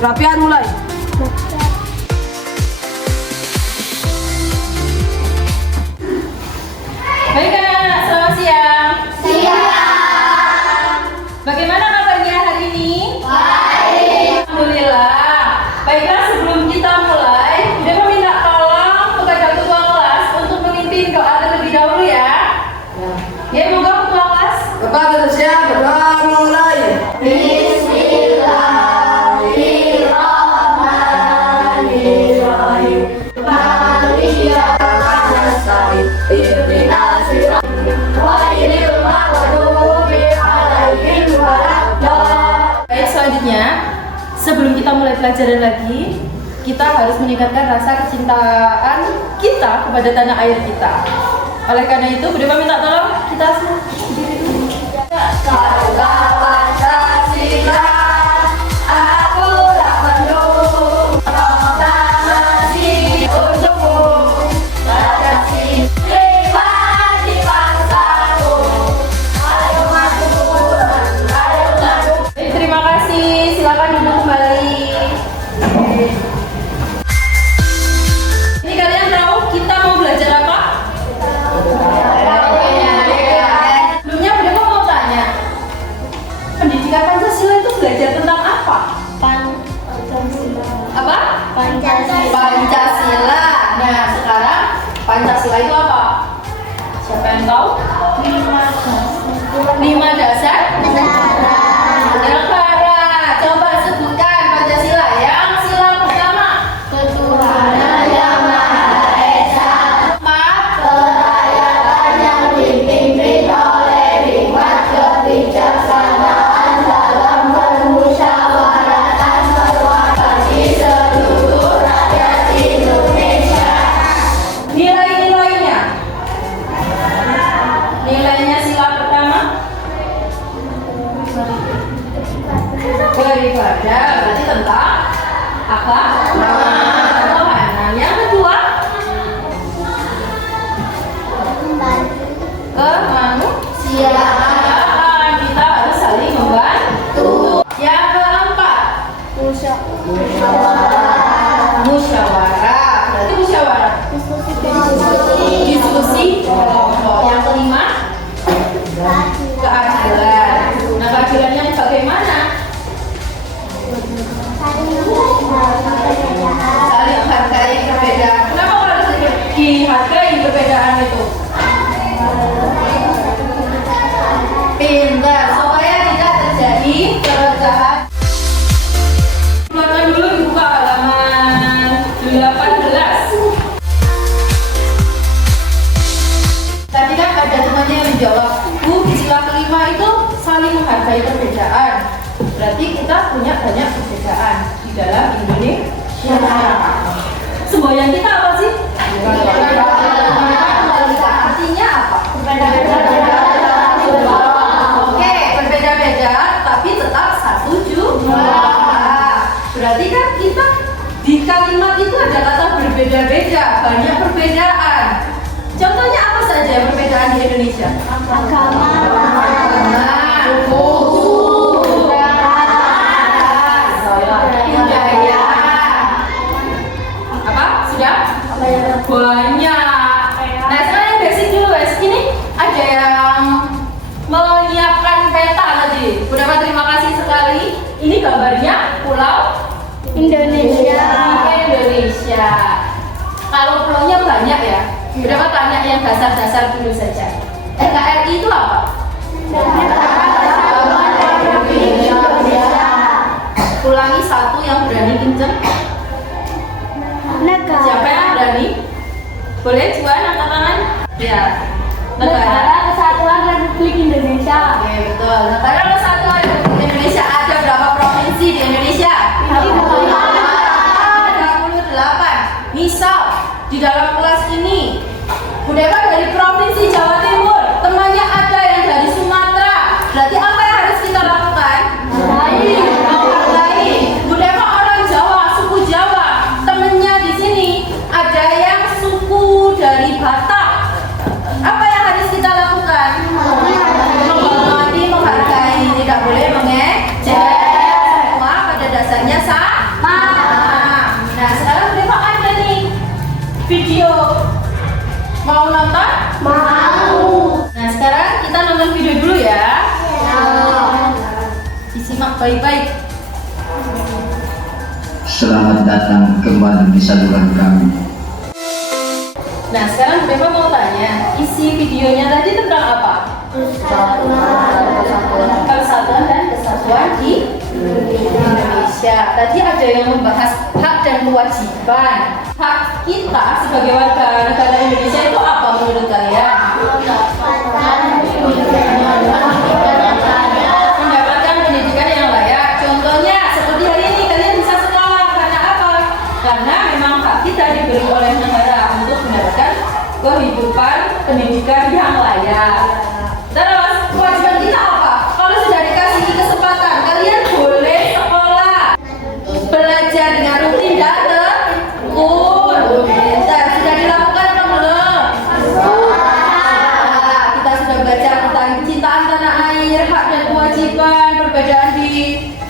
Rapian mulai. Baik anak-anak, selamat siang. Siang. Bagaimana kabarnya hari ini? Baik. Alhamdulillah. Baiklah, sebelum kita mulai, Dewa minta tolong kepada ketua kelas untuk memimpin doa terlebih dahulu ya. Ya, moga ketua kelas. Bapak bersiap, berdoa mulai. Bismillahirrahmanirrahim. Baik, selanjutnya, sebelum kita mulai pelajaran lagi, kita harus meningkatkan rasa kecintaan kita kepada tanah air kita. Oleh karena itu, Bu Dewa minta tolong kita semua berdiri dulu. Karena Pancasila, akulah penuh proklamasi untukmu. Pancasila pribadi bangsaku. Ayo maju, ayo maju. Baik, terima kasih. Silakan duduk kembali. Ini kalian tahu kita mau belajar apa? Sebelumnya Bu Dewa mau tanya, pendidikan Pancasila itu belajar tentang apa? Apa? Pancasila. Nah, sekarang Pancasila itu apa? Siapa yang tahu? 5 dasar negara. Coba sebutkan Pancasila. Yang sila pertama. Ketuhanan yang Maha Esa, 4. kerakyatan yang dipimpin oleh hikmat kebijaksanaan dalam bermusyawaratan mewakili seluruh rakyat Indonesia. Nilai-nilainya. Nilainya sila pertama. Beribadah, berarti tentang apa? Ketuhanan. Yang kedua, kemanusiaan. Kita harus saling membantu. Yang keempat, musyawarah. Berarti musyawarah. Diskusi kelompok. Yang kelima, keadilan. Nah, keadilannya bagaimana? Saling hargai perbedaan. Kenapa harus dihargai perbedaan itu? Pintar, supaya tidak terjadi perpecahan. Keluarkan dulu, dibuka halaman 18. Tadi kan ada temannya yang menjawab, Bu, di sila kelima itu saling menghargai perbedaan. Berarti kita punya banyak perbedaan di dalam Indonesia. Semboyan kita apa sih? Artinya apa? Oke, berbeda-beda tapi tetap satu jumlah. Berarti kan kita di kalimat itu ada kata berbeda-beda, banyak perbedaan. Contohnya apa saja perbedaan di Indonesia? Agama, Suku, ras, budaya. Apa? Sudah? Banyak. Nah, sekarang basic dulu, guys. Ini ada yang menyiapkan peta tadi. Udah, terima kasih sekali. Ini gambarnya Pulau Indonesia. Indonesia. Kalau pulaunya banyak ya. Berapa tanya yang dasar-dasar dulu saja. NKRI itu apa? Ulangi satu yang berani kenceng. Siapa yang berani? Boleh Juan angkat tangan? Ya. Negara Kesatuan Republik Indonesia. Oke, betul. Negara Kesatuan Republik Indonesia. Ada berapa provinsi di Indonesia? 38. Misal di dalam kelas ini Bu Dewa dari provinsi Jawa Timur, temannya ada yang dari Sumatera. Berarti apa yang harus kita lakukan? Menghargai. Bu Dewa orang Jawa, suku Jawa. Temennya di sini ada yang suku dari Batak. Apa yang harus kita lakukan? Menghormati, menghargai. Tidak boleh baik-baik. Selamat datang kembali di saluran kami. Nah, sekarang Beba mau tanya, isi videonya tadi tentang apa? Persatuan dan kesatuan di Indonesia. Tadi ada yang membahas hak dan kewajiban. Hak kita sebagai warga negara Indonesia itu apa menurut kalian? Mendapatkan pendidikan yang layak. Contohnya seperti hari ini kalian bisa sekolah karena apa? Karena memang hak kita diberi oleh negara untuk mendapatkan kehidupan pendidikan yang layak. Terus kewajiban kita apa? Kalau sudah dikasih kesempatan, kalian boleh sekolah, belajar dengan rutin dan tekun. Sudah dilakukan atau belum? Kita sudah belajar tentang kecintaan tanah air, hak dan kewajiban, perbedaan di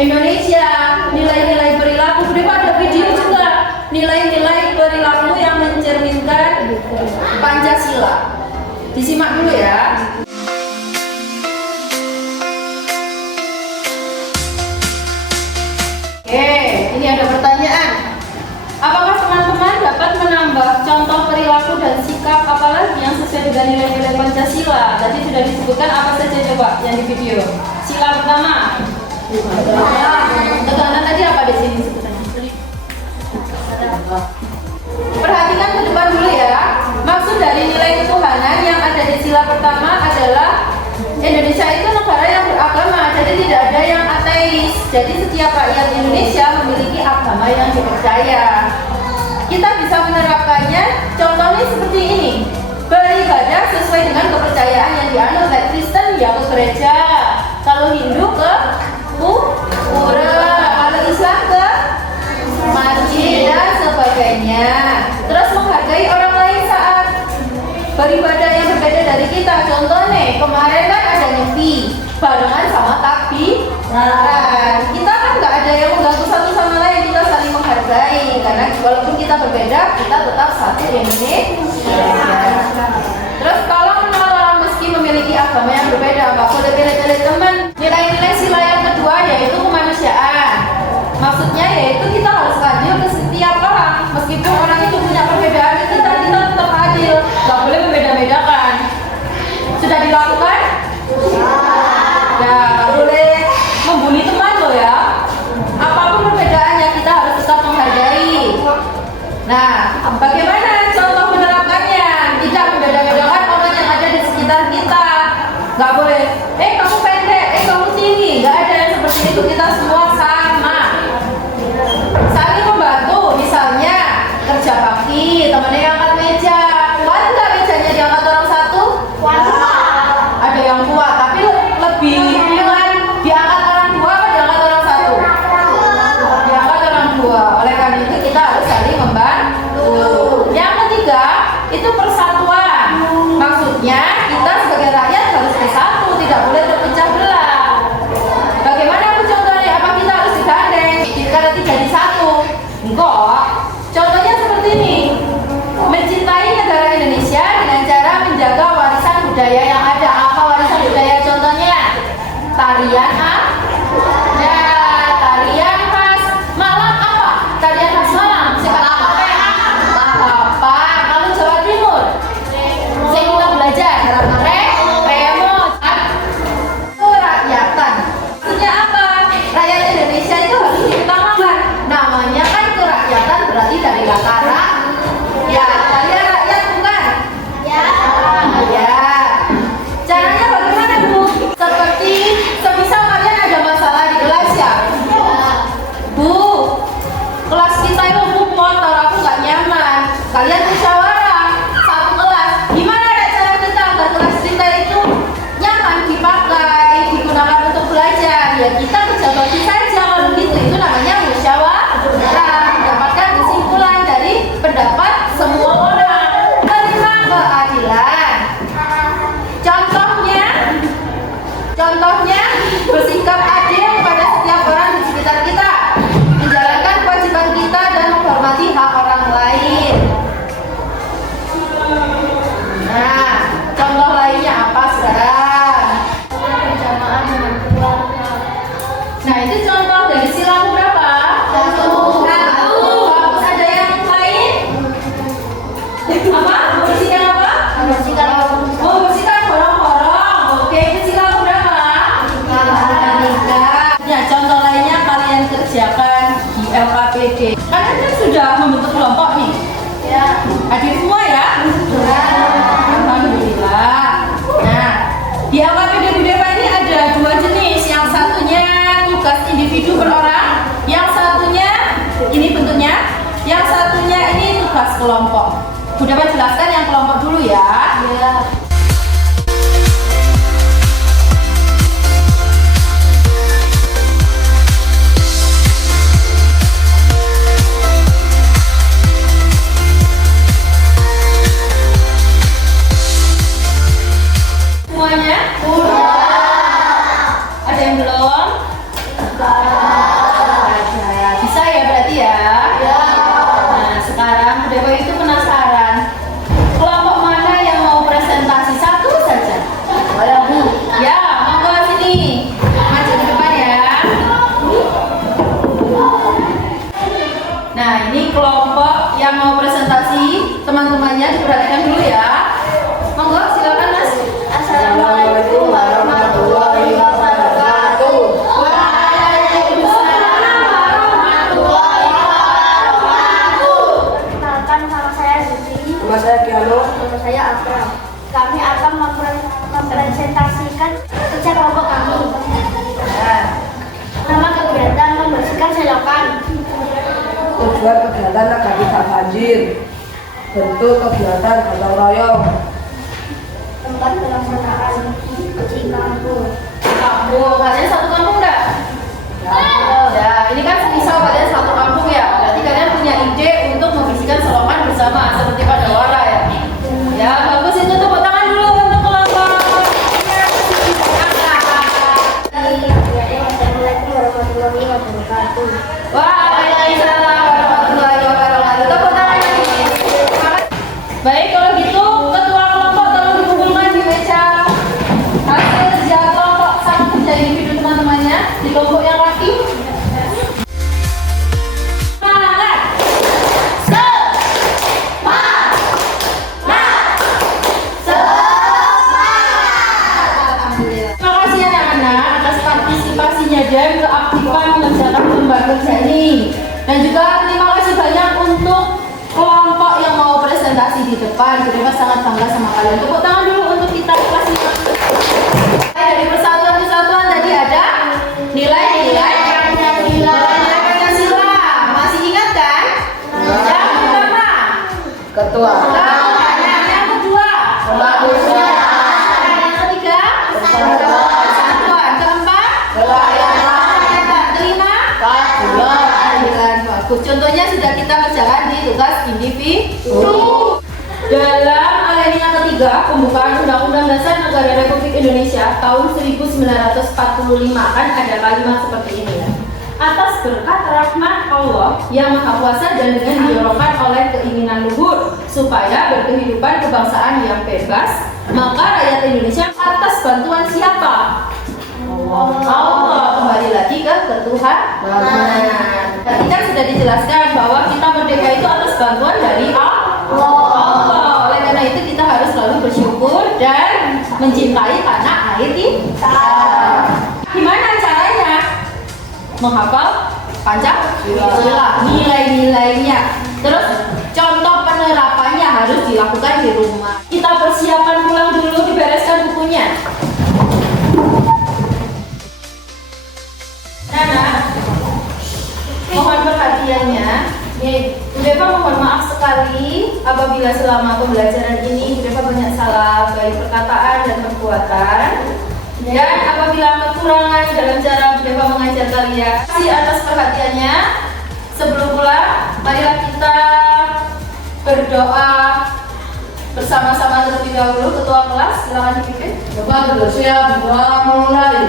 Indonesia, nilai-nilai perilaku. Udah ada video juga, nilai-nilai perilaku yang mencerminkan Pancasila. Disimak dulu ya. Oke, ini ada pertanyaan. Apakah teman-teman dapat menambah contoh perilaku dan sikap apalagi yang sesuai dengan nilai-nilai Pancasila? Tadi sudah disebutkan apa saja coba yang di video. Sila pertama. Tekanan tadi apa di sini sebutannya? Perhatikan ke depan dulu ya. Maksud dari nilai ketuhanan yang ada di sila pertama adalah Indonesia itu negara yang beragama, jadi tidak ada yang ateis. Jadi setiap rakyat Indonesia memiliki agama yang dipercaya. Kita bisa menerapkannya, contohnya seperti ini. Beribadah sesuai dengan kepercayaan yang dianut. Like Kristen ya ke gereja, kalau Hindu ke pura, kalau Islam ke masjid dan sebagainya. Terus menghargai orang lain saat beribadah yang berbeda dari kita. Contohnya kemarin kan ada nyepi barengan sama takbiran. Kita kan nggak ada yang mengganggu satu sama lain, kita saling menghargai karena walaupun kita berbeda, kita tetap satu di Indonesia. Terus kalau menolong meski memiliki agama yang berbeda, nggak boleh pilih-pilih teman. Nilai-nilai sila yang kedua yaitu kemanusiaan. Maksudnya yaitu kita harus adil ke setiap orang, meskipun orang itu punya perbedaan kita tetap adil, nggak boleh membeda-bedakan. Sudah dilakukan? Ya, nggak boleh membuli teman loh ya. Apapun perbedaannya kita harus tetap menghargai. Nah, bagaimana contoh menerapkannya? Tidak membeda-bedakan orang yang ada di sekitar kita. Nggak boleh. Kamu pendek, kamu tinggi. Nggak ada yang seperti itu. Kita semua sama. Saling membantu, misalnya kerja bakti, temannya yang angkat meja. Kuat nggak mejanya diangkat orang satu? Kuat. Ada yang kuat, tapi lebih dengan diangkat orang dua apa diangkat orang satu? Diangkat orang dua. Oleh karena itu kita harus saling membantu. Yang Oke. Kalian kan sudah membentuk kelompok nih. Ya. Hadir semua ya? Alhamdulillah. Nah, di LKPD Budaya ini ada dua jenis. Yang satunya tugas individu per orang, yang satunya ini bentuknya, yang satunya ini tugas kelompok. Budaya jelaskan yang kelompok dulu ya. Ya. Semuanya? Ada yang belum? Ada. Bisa ya berarti ya? Nah, sekarang Budaya itu penasaran. Kelompok mana yang mau presentasi? Satu saja. Ya, monggo sini. Maju ke depan ya. Nah, ini kelompok yang mau presentasi. Teman-temannya diperhatikan dulu ya. Monggo silakan Mas. Assalamualaikum warahmatullahi wabarakatuh. Waalaikumsalam warahmatullahi wabarakatuh. Perkenalkan, nama saya Zuti. Nama saya Kiano. Nama saya Akram. Kami akan mempresentasikan kerja kelompok kami. Nama kegiatan membersihkan selokan. Tujuan kegiatan agar tidak banjir. Bentuk kegiatan gotong royong. Tempat pelaksanaan uji kampung. Kampung, kalian satu kampung enggak? Ya, ini kan misal kalian satu kampung ya. Berarti kalian punya ide untuk membersihkan selokan bersama seperti pada wara ya. Ya, bagus itu tepuk tangan dulu untuk kelompok. Assalamualaikum warahmatullahi wabarakatuh. Waalaikumsalam warahmatullahi wabarakatuh. Tepuk tangan lagi. Baik, kalau gitu ketua kelompok tolong dikumpulkan di meja hasil kerja kelompok sama kerja individu teman-temannya di kelompok yang laki. Semangat. Terima kasih anak-anak atas partisipasinya dan keaktifan mengerjakan lembar kerja ini. Dan juga terima kasih banyak untuk kelompok yang mau presentasi di depan. Kita sangat bangga sama kalian. Tepuk tangan dulu untuk kita kasih. Dari persatuan-persatuan tadi ada nilai-nilai Pancasila. Masih ingat kan? Yang pertama, Ketua. yang kedua, Kemanusiaan. yang ketiga, persatuan. Keempat, kelima, keadilan. Bagus. Contohnya sudah kita kerjakan di tugas individu. Dalam alinea ketiga pembukaan Undang-Undang Dasar Negara Republik Indonesia tahun 1945 kan ada kalimat seperti ini ya. Atas berkat rahmat Allah yang Maha Kuasa dan dengan didorongan oleh keinginan luhur supaya berkehidupan kebangsaan yang bebas, maka rakyat Indonesia atas bantuan siapa? Allah. Kembali lagi ke ketuhanan. Tadi kan sudah dijelaskan bahwa kita merdeka itu atas bantuan dari Allah. Oleh karena itu kita harus selalu bersyukur dan mencintai tanah air kita. Gimana caranya? Menghafal Pancasila, nilai-nilainya. Terus contoh penerapannya harus dilakukan di rumah. Kita persiapan pulang dulu, dibereskan bukunya. Nana, mohon perhatiannya. Bu Deva mohon maaf sekali apabila selama pembelajaran ini Bu Deva banyak salah baik perkataan dan perbuatan. Dan apabila kekurangan dalam cara Bu Deva mengajar kalian, kasih atas perhatiannya. Sebelum pulang, marilah kita berdoa bersama-sama terlebih dahulu. Ketua kelas, silakan dipimpin. Bapak sudah siap, mulai.